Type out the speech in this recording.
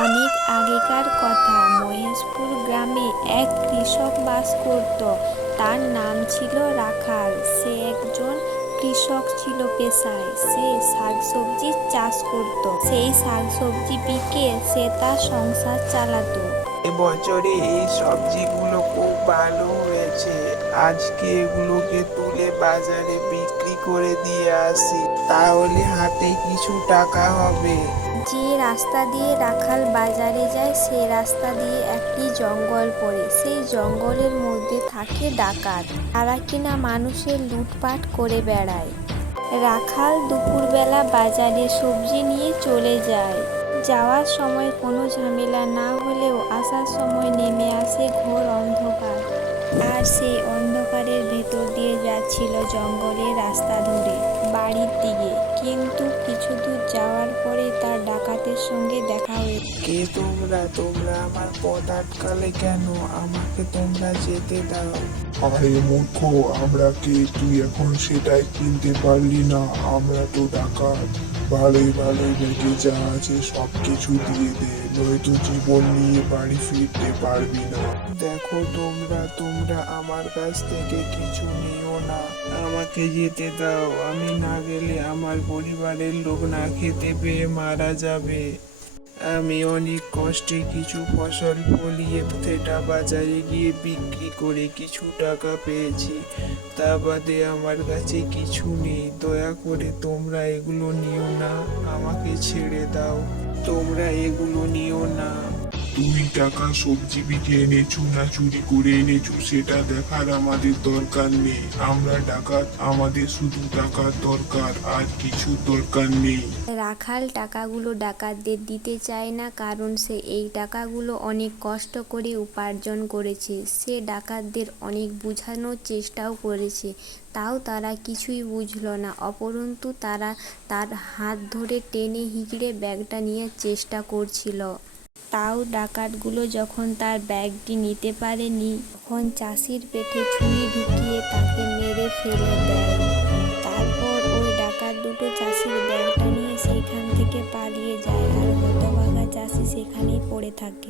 অনেক আগেকার কথা। মহেশপুর গ্রামে এক কৃষক বাস করত। তার নাম ছিল রাখাল। সে একজন কৃষক ছিল পেশায়। সে শাকসবজি চাষ করত। সেই শাকসবজি বিকে সে তার সংসার চালাতো। এবছরে এই সবজিগুলো খুব ভালো হয়েছে। আজকে এগুলোকে তুলে বাজারে বিক্রি করে দিয়ে আসি। তাহলে হাতে কিছু টাকা হবে। যে রাস্তা দিয়ে রাখাল বাজারে যায়, সে রাস্তা দিয়ে একটি জঙ্গল পড়ে। সেই জঙ্গলের মধ্যে থাকে ডাকাত। তারা কিনা মানুষের লুটপাট করে বেড়ায়। রাখাল দুপুরবেলা বাজারে সবজি নিয়ে চলে যায়। যাওয়ার সময় কোনো ঝামেলা না হলেও আসার সময় নেমে আসে ঘোর অন্ধকার। আর সেই অন্ধকারের ভেতর দিয়ে যাচ্ছিল জঙ্গলের রাস্তা ধরে, বাড়ির দিকে। কিন্তু সঙ্গে দেখা হয়ে কে তোমরা? তোমরা আমার পথ আটকালে কেন? আমাকে তোমরা যেতে দাও। আরে মূর্খ আমরা কে? তুই এখন সেটাই কিনতে পারলি না। আমরা তো ডাকাত। ভালোই ভালোই বেঁকে যা আছে সব কিছু দিয়ে দে। নয়তো জীবন নিয়ে বাড়ি ফিরতে পারবি না। দেখো তোমরা তোমরা আমার কাছ থেকে কিছু নিও না। আমাকে যেতে দাও। আমি না গেলে আমার পরিবারের লোক না খেতে পেয়ে মারা যাবে। আমি অনেক কষ্টে কিছু ফসল ফলিয়ে সেটা বাজারে গিয়ে বিক্রি করে কিছু টাকা পেয়েছি। তা বাদে আমার কাছে কিছু নেই। দয়া করে তোমরা এগুলো নিও না। আমাকে ছেড়ে দাও। তোমরা এগুলো নিও না। তুই টাকা সবজি বিকে এনেছু না চুরি করে এনেছু, সেটা দেখার আমাদের দরকার নেই। আমরা ডাকাত, আমাদের শুধু টাকার দরকার, আর কিছু দরকার নেই। রাখাল টাকাগুলো ডাকাতদের দিতে চায় না, কারণ সে এই টাকাগুলো অনেক কষ্ট করে উপার্জন করেছে। সে ডাকাতদের অনেক বোঝানোর চেষ্টাও করেছে, তাও তারা কিছুই বুঝলো না। অপরন্তু তারা তার হাত ধরে টেনে হিঁচড়ে ব্যাগটা নিয়ে চেষ্টা করছিল। তাও ডাকাতগুলো যখন তার ব্যাগটি নিতে পারেনি, তখন চাষির পেটে ছুরি ঢুকিয়ে তাকে মেরে ফেলে দেয়। তারপর ওই ডাকাত দুটো চাষির ব্যাগটা নিয়ে সেখান থেকে পালিয়ে যায় আর হতভাগা চাষি সেখানেই পড়ে থাকে।